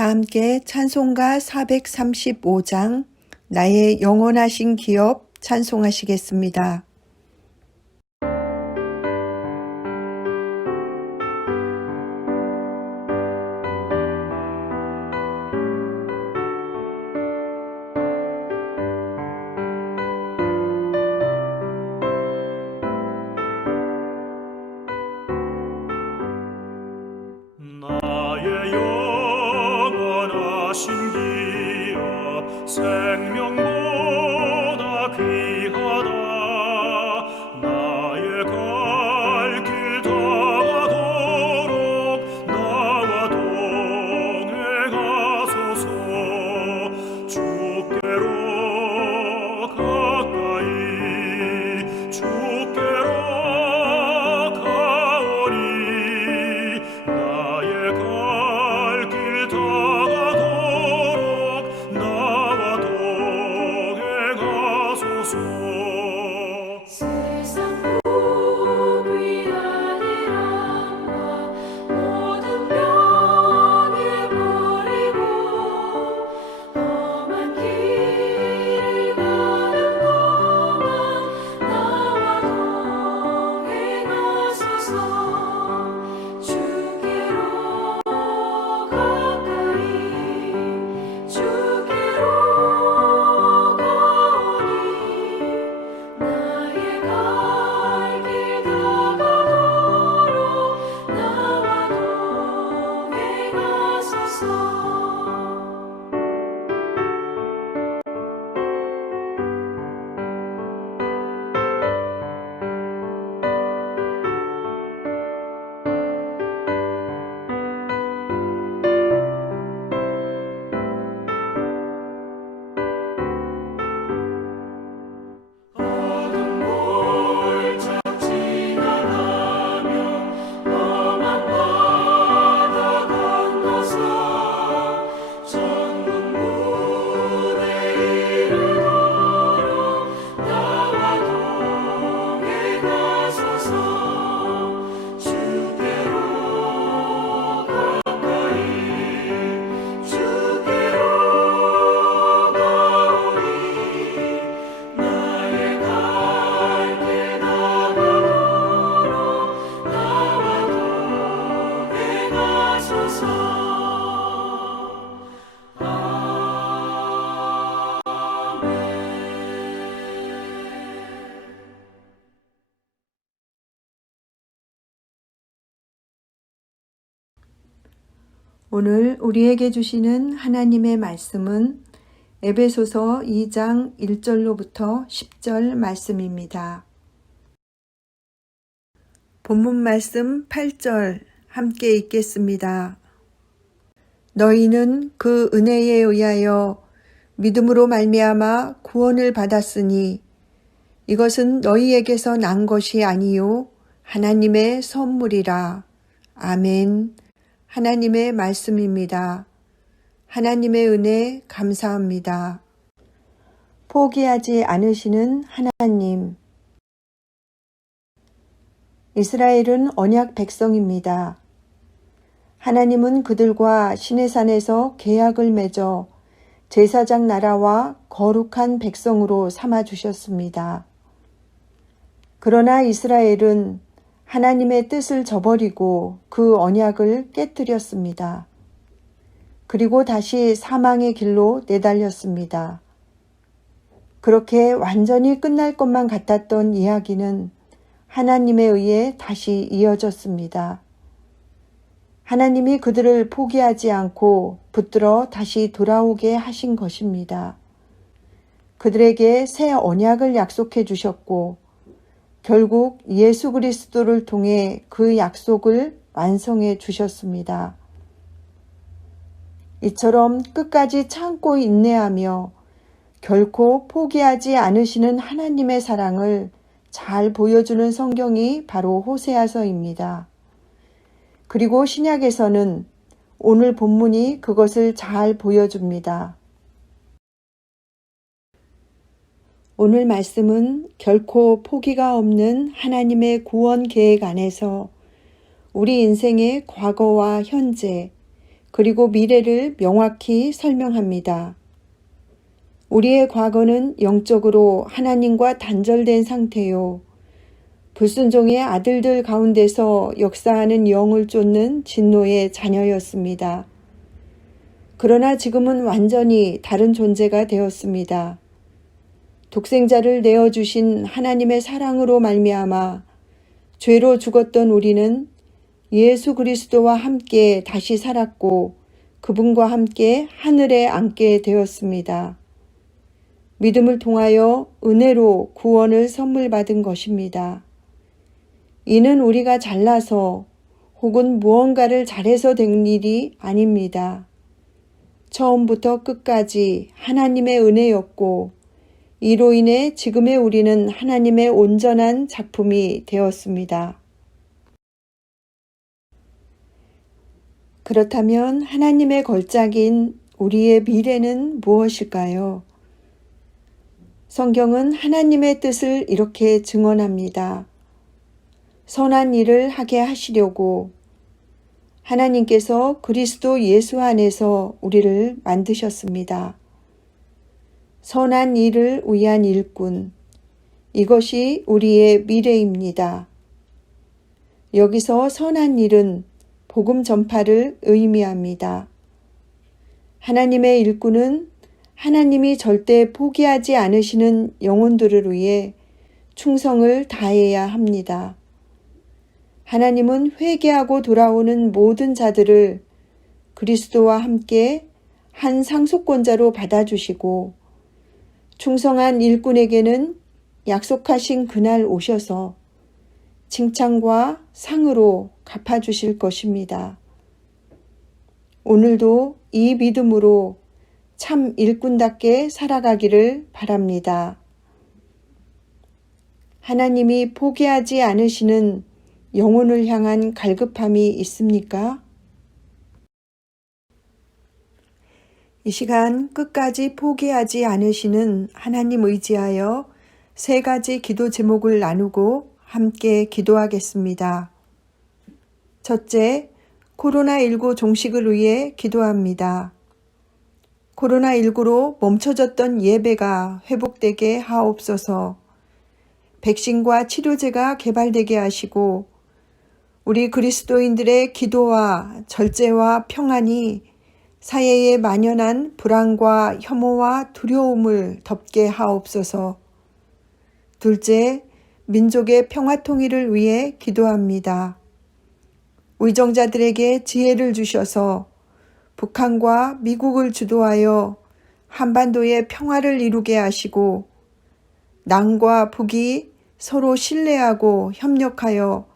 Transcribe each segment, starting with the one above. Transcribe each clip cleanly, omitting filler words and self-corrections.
다 함께 찬송가 435장 나의 영원하신 기업 찬송하시겠습니다. 나의 영원하신 기업 생명보다 귀하다. 나의 갈 길 다가도록 나와 동행하소서. 주께로 가까이 주께로 가오니 나의 갈 길 다가도록 나와 동행하소서. 세상 복 위한 일함과 모든 병에 버리고 험한 길을 가는 동안 나와 동행하소서. 주께로 가까이 주께로 가오니 나의 갈 길 다가도록 나와 동행하소서. 어둠 골짝 지나가며 험한 바다 건너서 천국 문에 이르도록 나와 동행하소서. 주께로 가까이 주께로 가오니 나의 갈 길 다가도록 나와 동행하소서. 오늘 우리에게 주시는 하나님의 말씀은 에베소서 2장 1절로부터 10절 말씀입니다. 본문 말씀 8절 함께 읽겠습니다. 너희는 그 은혜에 의하여 믿음으로 말미암아 구원을 받았으니 이것은 너희에게서 난 것이 아니요 하나님의 선물이라. 아멘. 하나님의 말씀입니다. 하나님의 은혜 감사합니다. 포기하지 않으시는 하나님. 이스라엘은 언약 백성입니다. 하나님은 그들과 시내산에서 계약을 맺어 제사장 나라와 거룩한 백성으로 삼아주셨습니다. 그러나 이스라엘은 하나님의 뜻을 저버리고 그 언약을 깨뜨렸습니다. 그리고 다시 사망의 길로 내달렸습니다. 그렇게 완전히 끝날 것만 같았던 이야기는 하나님에 의해 다시 이어졌습니다. 하나님이 그들을 포기하지 않고 붙들어 다시 돌아오게 하신 것입니다. 그들에게 새 언약을 약속해 주셨고 결국 예수 그리스도를 통해 그 약속을 완성해 주셨습니다. 이처럼 끝까지 참고 인내하며 결코 포기하지 않으시는 하나님의 사랑을 잘 보여주는 성경이 바로 호세아서입니다. 그리고 신약에서는 오늘 본문이 그것을 잘 보여줍니다. 오늘 말씀은 결코 포기가 없는 하나님의 구원 계획 안에서 우리 인생의 과거와 현재 그리고 미래를 명확히 설명합니다. 우리의 과거는 영적으로 하나님과 단절된 상태요. 불순종의 아들들 가운데서 역사하는 영을 쫓는 진노의 자녀였습니다. 그러나 지금은 완전히 다른 존재가 되었습니다. 독생자를 내어주신 하나님의 사랑으로 말미암아 죄로 죽었던 우리는 예수 그리스도와 함께 다시 살았고 그분과 함께 하늘에 앉게 되었습니다. 믿음을 통하여 은혜로 구원을 선물 받은 것입니다. 이는 우리가 잘나서 혹은 무언가를 잘해서 된 일이 아닙니다. 처음부터 끝까지 하나님의 은혜였고 이로 인해 지금의 우리는 하나님의 온전한 작품이 되었습니다. 그렇다면 하나님의 걸작인 우리의 미래는 무엇일까요? 성경은 하나님의 뜻을 이렇게 증언합니다. 선한 일을 하게 하시려고 하나님께서 그리스도 예수 안에서 우리를 만드셨습니다. 선한 일을 위한 일꾼, 이것이 우리의 미래입니다. 여기서 선한 일은 복음 전파를 의미합니다. 하나님의 일꾼은 하나님이 절대 포기하지 않으시는 영혼들을 위해 충성을 다해야 합니다. 하나님은 회개하고 돌아오는 모든 자들을 그리스도와 함께 한 상속권자로 받아주시고 충성한 일꾼에게는 약속하신 그날 오셔서 칭찬과 상으로 갚아주실 것입니다. 오늘도 이 믿음으로 참 일꾼답게 살아가기를 바랍니다. 하나님이 포기하지 않으시는 영혼을 향한 갈급함이 있습니까? 이 시간 끝까지 포기하지 않으시는 하나님 의지하여 3가지 기도 제목을 나누고 함께 기도하겠습니다. 첫째, 코로나19 종식을 위해 기도합니다. 코로나19로 멈춰졌던 예배가 회복되게 하옵소서. 백신과 치료제가 개발되게 하시고 우리 그리스도인들의 기도와 절제와 평안이 사회에 만연한 불안과 혐오와 두려움을 덮게 하옵소서. 둘째, 민족의 평화 통일을 위해 기도합니다. 위정자들에게 지혜를 주셔서 북한과 미국을 주도하여 한반도의 평화를 이루게 하시고 남과 북이 서로 신뢰하고 협력하여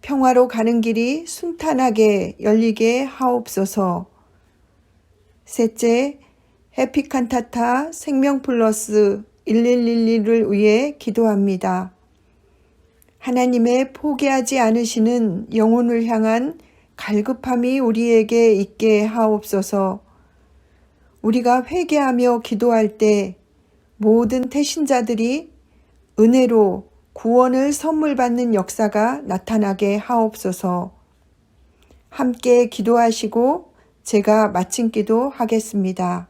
평화로 가는 길이 순탄하게 열리게 하옵소서. 셋째, 해피칸타타 생명플러스 1111을 위해 기도합니다. 하나님의 포기하지 않으시는 영혼을 향한 갈급함이 우리에게 있게 하옵소서. 우리가 회개하며 기도할 때 모든 태신자들이 은혜로 구원을 선물 받는 역사가 나타나게 하옵소서. 함께 기도하시고 제가 마친 기도 하겠습니다.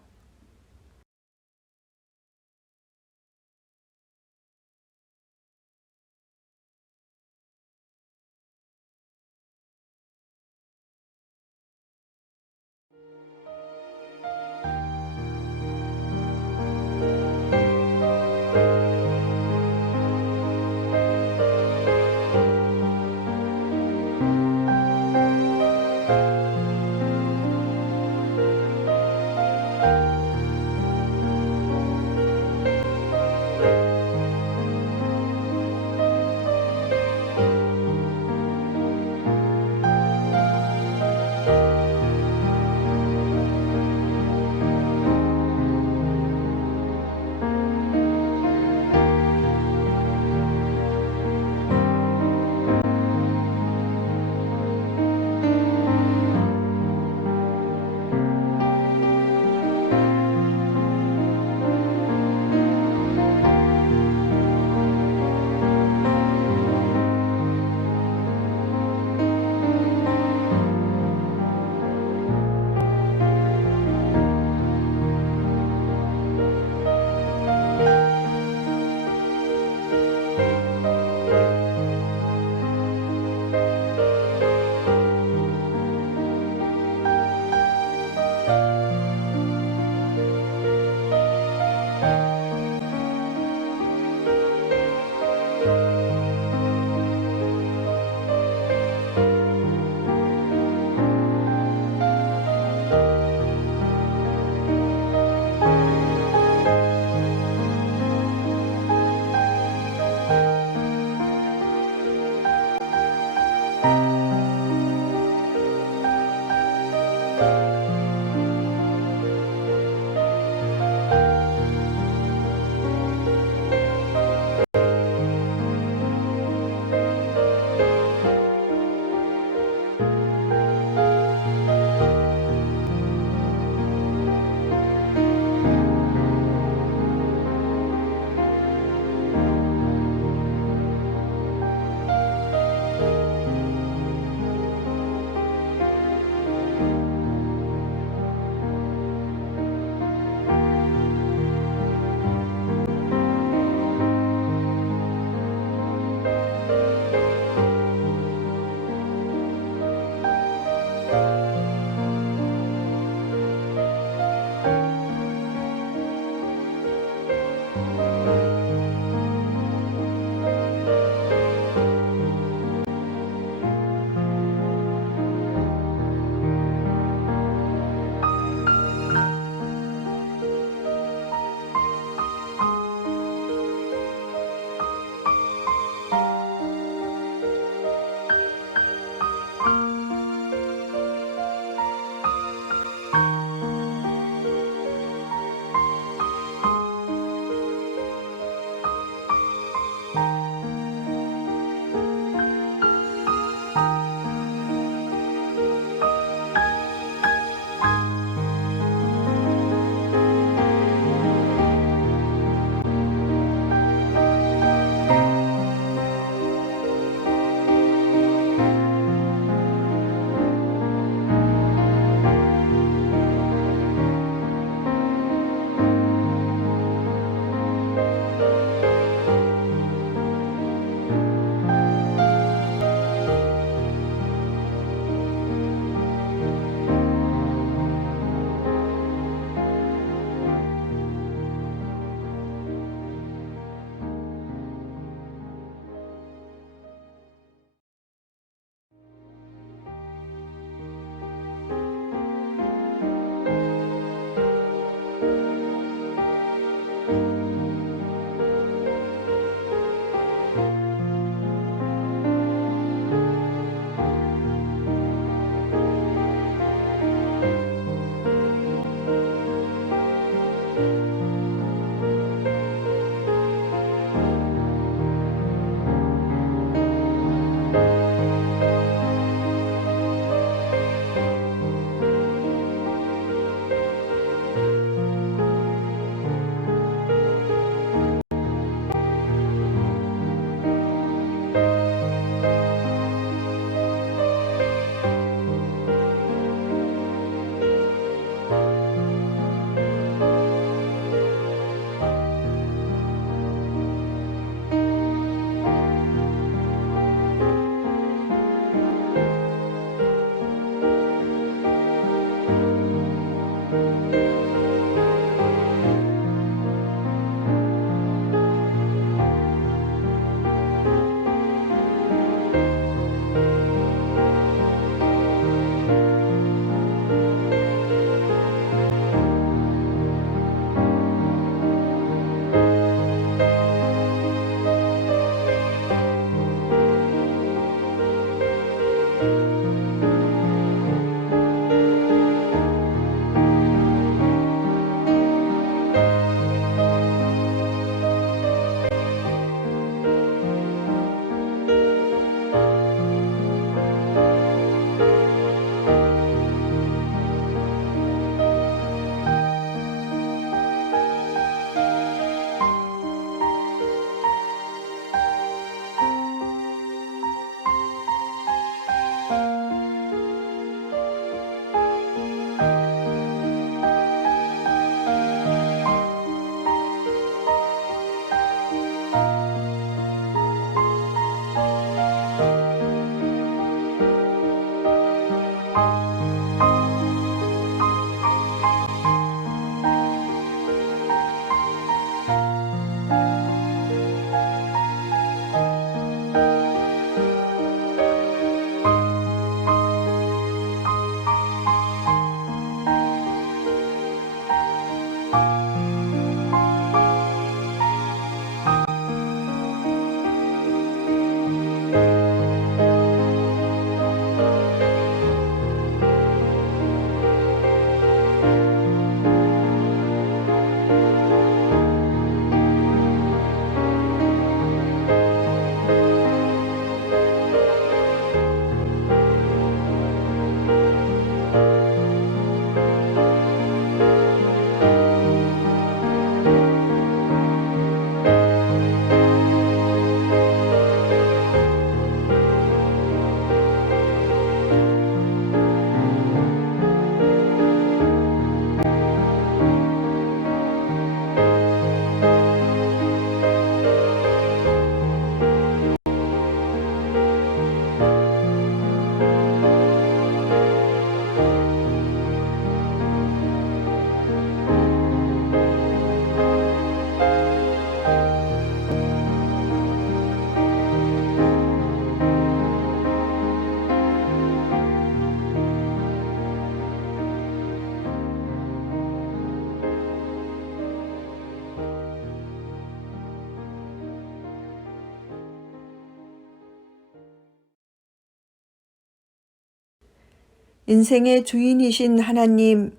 인생의 주인이신 하나님,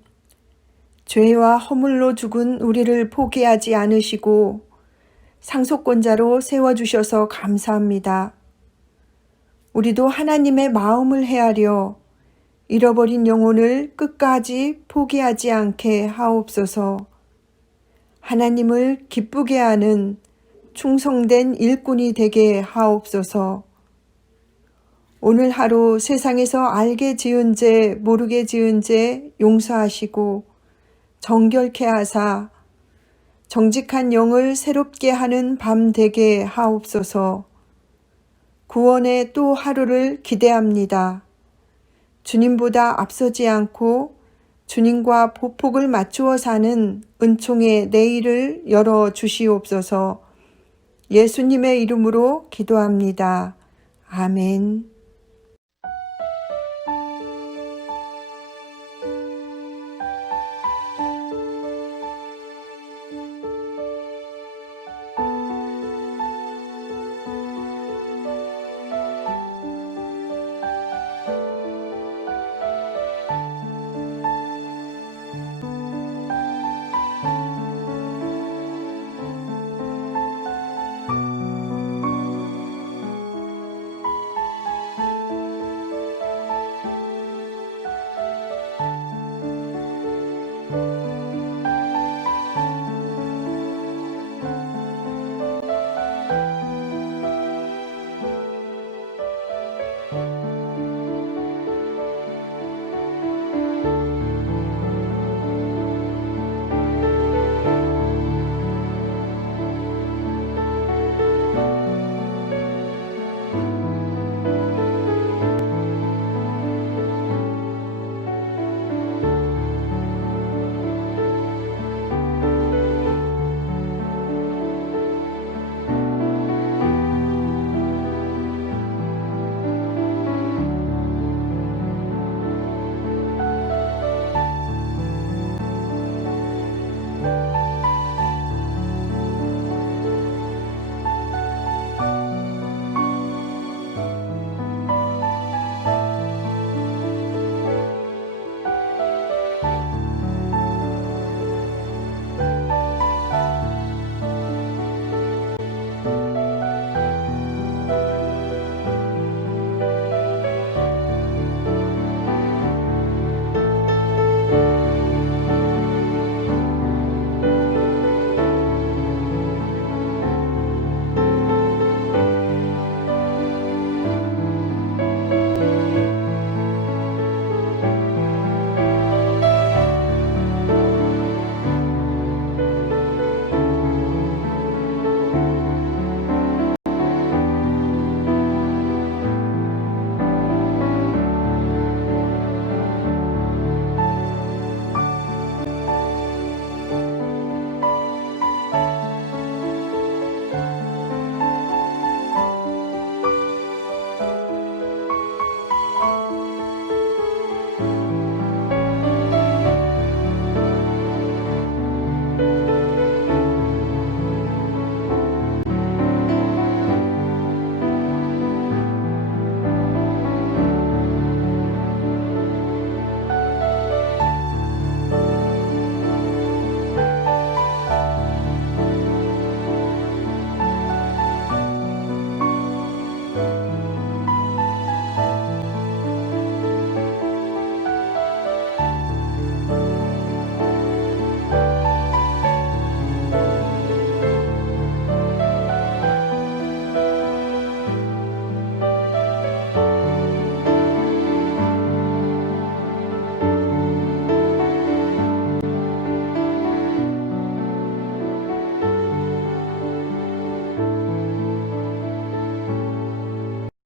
죄와 허물로 죽은 우리를 포기하지 않으시고 상속권자로 세워주셔서 감사합니다. 우리도 하나님의 마음을 헤아려 잃어버린 영혼을 끝까지 포기하지 않게 하옵소서. 하나님을 기쁘게 하는 충성된 일꾼이 되게 하옵소서. 오늘 하루 세상에서 알게 지은 죄, 모르게 지은 죄 용서하시고 정결케 하사 정직한 영을 새롭게 하는 밤 되게 하옵소서. 구원의 또 하루를 기대합니다. 주님보다 앞서지 않고 주님과 보폭을 맞추어 사는 은총의 내일을 열어 주시옵소서. 예수님의 이름으로 기도합니다. 아멘.